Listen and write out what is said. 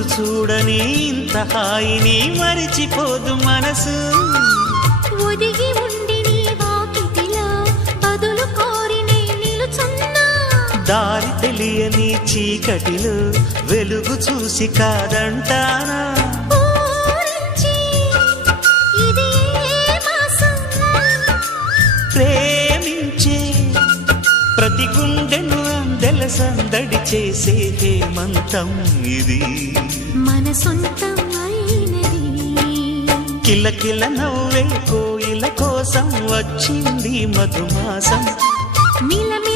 రోజు చూడని ఇంత హాయిని మరిచిపోదు మనసు. ఒదిగి ఉండి నీ వాకిటిలో బదులు కోరి నే నిలుచున్నా. దారి తెలియని చీకటిలో వెలుగు చూసి కాదంటానా. ఊరించి ఇది ఏ మాసం? ప్రేమించే ప్రతి గుండెను అందెల సందడి చేసే హేమంతం ఇది. మన సొంతం అయినది. కిలకిల నవ్వే కోయిల కోసం వచ్చింది మధుమాసం. మిలమిల